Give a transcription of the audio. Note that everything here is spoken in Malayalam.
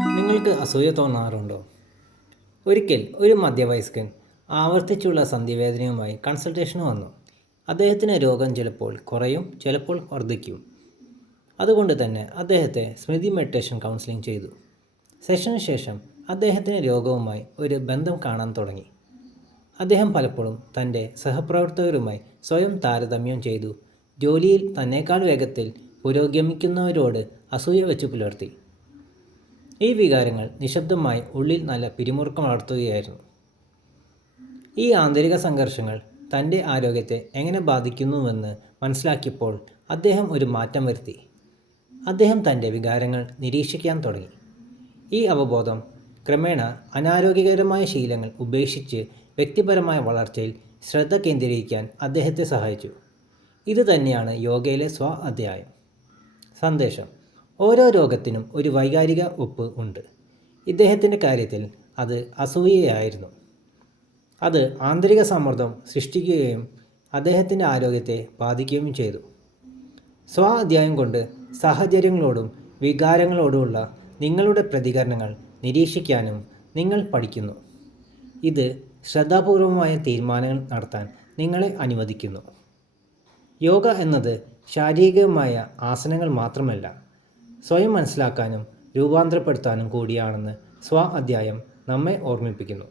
നിങ്ങൾക്ക് അസൂയ തോന്നാറുണ്ടോ? ഒരിക്കൽ ഒരു മധ്യവയസ്കൻ ആവർത്തിച്ചുള്ള സന്ധിവേദനയുമായി കൺസൾട്ടേഷന് വന്നു. അദ്ദേഹത്തിന് രോഗം ചിലപ്പോൾ കുറയും, ചിലപ്പോൾ വർദ്ധിക്കും. അതുകൊണ്ട് തന്നെ അദ്ദേഹത്തെ സ്മൃതി മെഡിറ്റേഷൻ കൗൺസിലിംഗ് ചെയ്തു. സെഷന് ശേഷം അദ്ദേഹത്തിന് രോഗവുമായി ഒരു ബന്ധം കാണാൻ തുടങ്ങി. അദ്ദേഹം പലപ്പോഴും തൻ്റെ സഹപ്രവർത്തകരുമായി സ്വയം താരതമ്യം ചെയ്തു. ജോലിയിൽ തന്നേക്കാൾ വേഗത്തിൽ പുരോഗമിക്കുന്നവരോട് അസൂയ വെച്ച് പുലർത്തി. ഈ വികാരങ്ങൾ നിശബ്ദമായി ഉള്ളിൽ നല്ല പിരിമുറുക്കം വളർത്തുകയായിരുന്നു. ഈ ആന്തരിക സംഘർഷങ്ങൾ തൻ്റെ ആരോഗ്യത്തെ എങ്ങനെ ബാധിക്കുന്നുവെന്ന് മനസ്സിലാക്കിയപ്പോൾ അദ്ദേഹം ഒരു മാറ്റം വരുത്തി. അദ്ദേഹം തൻ്റെ വികാരങ്ങൾ നിരീക്ഷിക്കാൻ തുടങ്ങി. ഈ അവബോധം ക്രമേണ അനാരോഗ്യകരമായ ശീലങ്ങൾ ഉപേക്ഷിച്ച് വ്യക്തിപരമായ വളർച്ചയിൽ ശ്രദ്ധ കേന്ദ്രീകരിക്കാൻ അദ്ദേഹത്തെ സഹായിച്ചു. ഇത് തന്നെയാണ് യോഗയിലെ അധ്യായം. സന്ദേശം: ഓരോ രോഗത്തിനും ഒരു വൈകാരിക ഒപ്പ് ഉണ്ട്. ഇദ്ദേഹത്തിൻ്റെ കാര്യത്തിൽ അത് അസൂയയായിരുന്നു. അത് ആന്തരിക സമ്മർദ്ദം സൃഷ്ടിക്കുകയും അദ്ദേഹത്തിൻ്റെ ആരോഗ്യത്തെ ബാധിക്കുകയും ചെയ്തു. അധ്യായം കൊണ്ട് സാഹചര്യങ്ങളോടും വികാരങ്ങളോടുമുള്ള നിങ്ങളുടെ പ്രതികരണങ്ങൾ നിരീക്ഷിക്കാനും നിങ്ങൾ പഠിക്കുന്നു. ഇത് ശ്രദ്ധാപൂർവമായ തീരുമാനങ്ങൾ നടത്താൻ നിങ്ങളെ അനുവദിക്കുന്നു. യോഗ എന്നത് ശാരീരികമായ ആസനങ്ങൾ മാത്രമല്ല, സ്വയം മനസ്സിലാക്കാനും രൂപാന്തരപ്പെടുത്താനും കൂടിയാണെന്ന് അധ്യായം നമ്മെ ഓർമ്മിപ്പിക്കുന്നു.